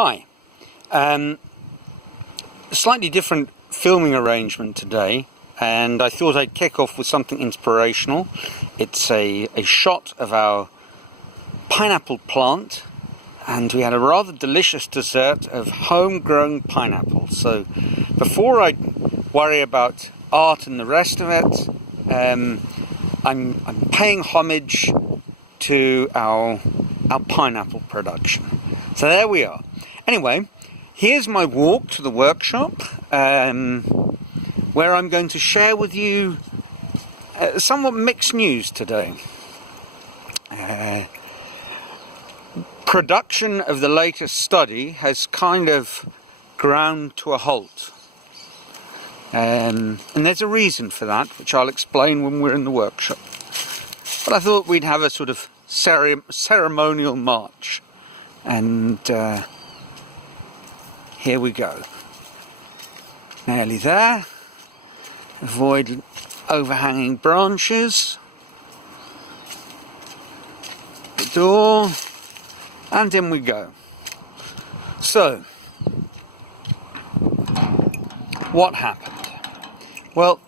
Hi. Slightly different filming arrangement today, and I thought I'd kick off with something inspirational. It's a shot of our pineapple plant, and we had a rather delicious dessert of homegrown pineapple. So before I worry about art and the rest of it, I'm paying homage to our pineapple production. So there we are. Anyway, here's my walk to the workshop, where I'm going to share with you somewhat mixed news today. Production of the latest study has kind of ground to a halt. And there's a reason for that, which I'll explain when we're in the workshop. But I thought we'd have a sort of ceremonial march. And here we go. Nearly there. Avoid overhanging branches. The door. And in we go. So, what happened? Well,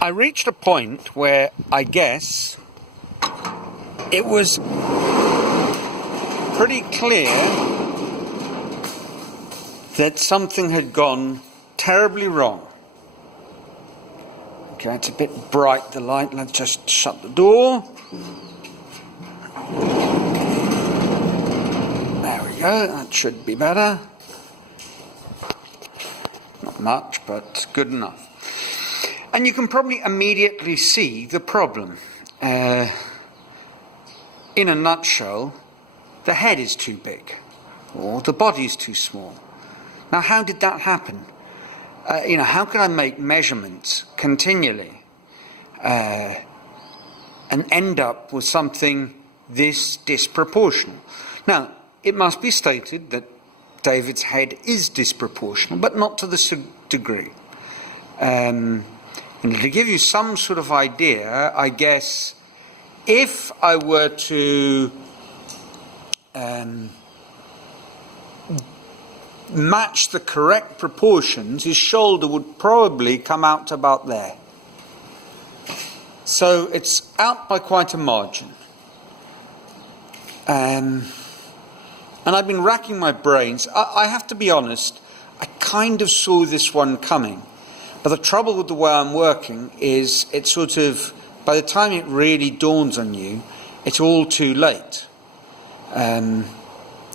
I reached a point where I guess it was pretty clear that something had gone terribly wrong. Okay, it's a bit bright, the light. Let's just shut the door. There we go, that should be better. Not much, but good enough. And you can probably immediately see the problem. In a nutshell, the head is too big, or the body is too small. Now, how did that happen? How can I make measurements continually and end up with something this disproportional? Now, it must be stated that David's head is disproportional, but not to this degree. And to give you some sort of idea, I guess, if I were to match the correct proportions, his shoulder would probably come out to about there. So it's out by quite a margin. And I've been racking my brains. I have to be honest, I kind of saw this one coming. But the trouble with the way I'm working is it's sort of, by the time it really dawns on you, it's all too late. So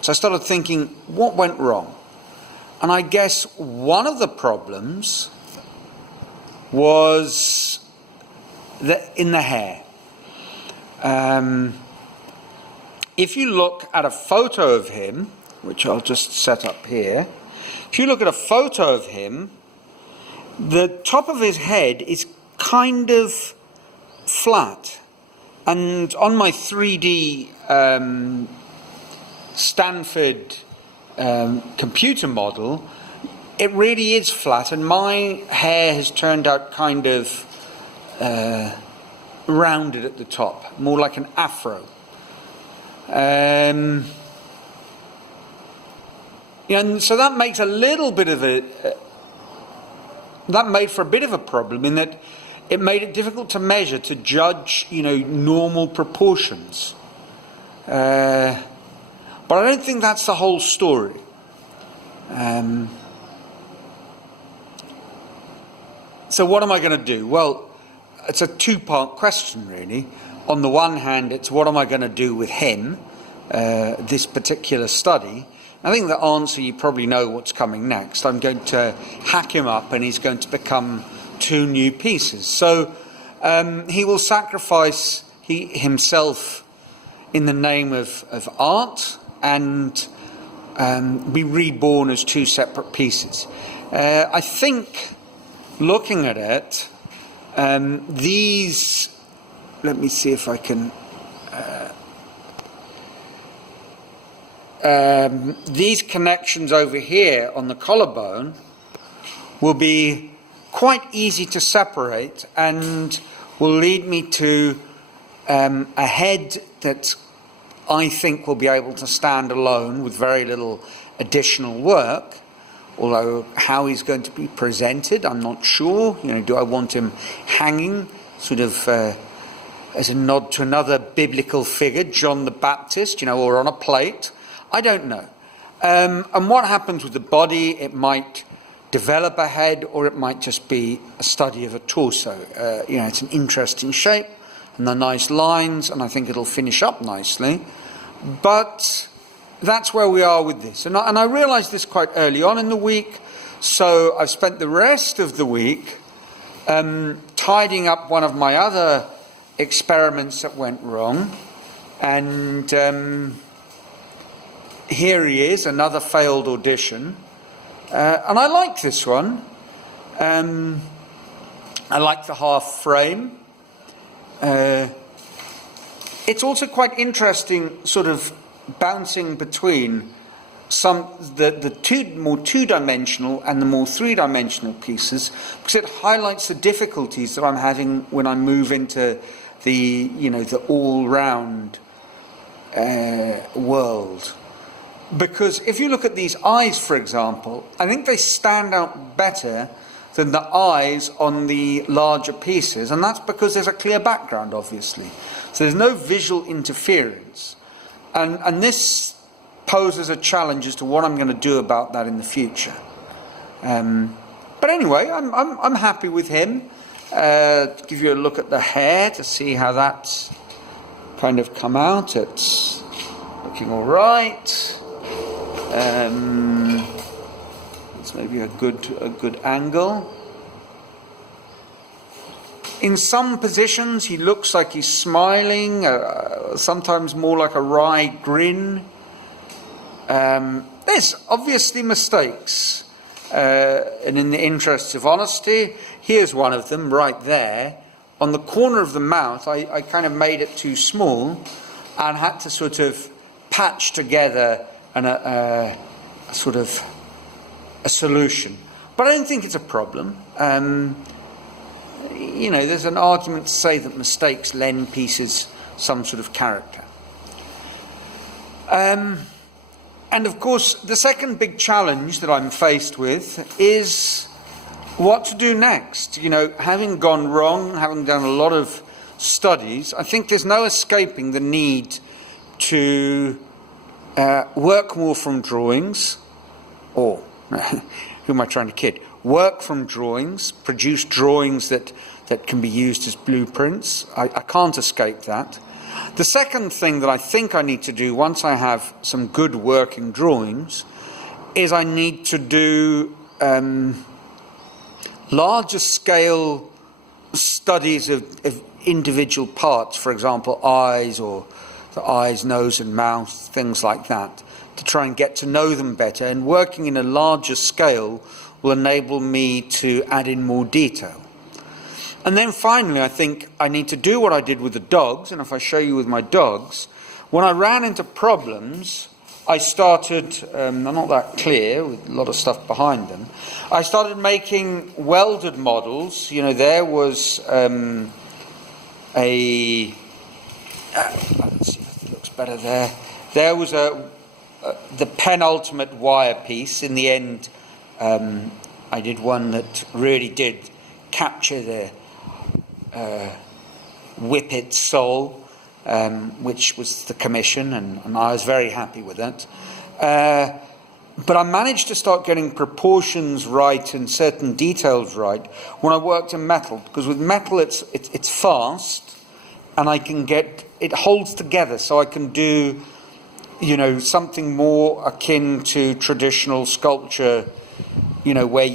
I started thinking, what went wrong? And I guess one of the problems was in the hair. If you look at a photo of him, which I'll just set up here, if you look at a photo of him, the top of his head is kind of flat. And on my 3D Stanford computer model, it really is flat, and my hair has turned out kind of rounded at the top, more like an afro. And so that makes a little bit of that made for a bit of a problem in that it made it difficult to measure, to judge, normal proportions. But I don't think that's the whole story. So what am I going to do? Well, it's a two-part question, really. On the one hand, it's what am I going to do with him, this particular study. I think the answer, you probably know what's coming next. I'm going to hack him up and he's going to become two new pieces. So he will sacrifice himself in the name of art and be reborn as two separate pieces. I think, looking at it, these, let me see if I can, these connections over here on the collarbone will be quite easy to separate and will lead me to a head that's I think will be able to stand alone with very little additional work. Although how he's going to be presented, I'm not sure. Do I want him hanging, sort of as a nod to another biblical figure, John the Baptist, or on a plate? I don't know. And what happens with the body? It might develop a head, or it might just be a study of a torso. It's an interesting shape, and they're nice lines, and I think it'll finish up nicely. But that's where we are with this. And I realised this quite early on in the week, so I've spent the rest of the week tidying up one of my other experiments that went wrong. And here he is, another failed audition. And I like this one. I like the half frame. It's also quite interesting, sort of bouncing between the more two-dimensional and the more three-dimensional pieces, because it highlights the difficulties that I'm having when I move into the all-round world. Because if you look at these eyes, for example, I think they stand out better than the eyes on the larger pieces, and that's because there's a clear background, obviously. So there's no visual interference. And this poses a challenge as to what I'm going to do about that in the future. But anyway, I'm happy with him. To give you a look at the hair to see how that's kind of come out. It's looking all right. It's maybe a good angle. In some positions, he looks like he's smiling, sometimes more like a wry grin. There's obviously mistakes, and in the interests of honesty, here's one of them right there. On the corner of the mouth, I kind of made it too small and had to sort of patch together a solution. But I don't think it's a problem. There's an argument to say that mistakes lend pieces some sort of character. And of course, the second big challenge that I'm faced with is what to do next. Having gone wrong, having done a lot of studies, I think there's no escaping the need to work more from drawings, or who am I trying to kid? Work from drawings, produce drawings that can be used as blueprints. I can't escape that. The second thing that I think I need to do once I have some good working drawings is I need to do larger scale studies of individual parts, for example, eyes, or the eyes, nose and mouth, things like that, to try and get to know them better. And working in a larger scale will enable me to add in more detail. And then finally, I think I need to do what I did with the dogs. And if I show you with my dogs, when I ran into problems, I started, they're not that clear, with a lot of stuff behind them. I started making welded models. There was let's see if it looks better there. There was the penultimate wire piece. In the end, I did one that really did capture the Whippet soul, which was the commission, and I was very happy with it. But I managed to start getting proportions right and certain details right when I worked in metal, because with metal it's fast, and it holds together, so I can do something more akin to traditional sculpture, where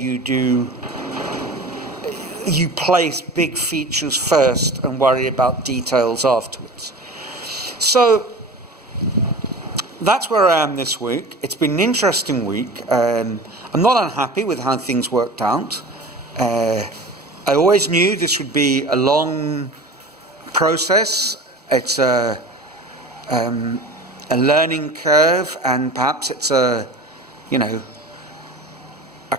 you place big features first and worry about details afterwards. So that's where I am this week. It's been an interesting week. I'm not unhappy with how things worked out. I always knew this would be a long process. It's a learning curve, and perhaps it's a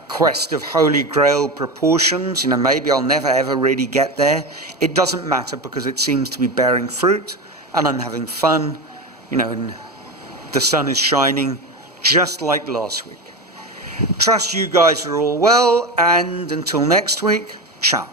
quest of holy grail proportions. Maybe I'll never ever really get there. It doesn't matter, because it seems to be bearing fruit, and I'm having fun. and the sun is shining just like last week. Trust you guys are all well, and until next week, ciao.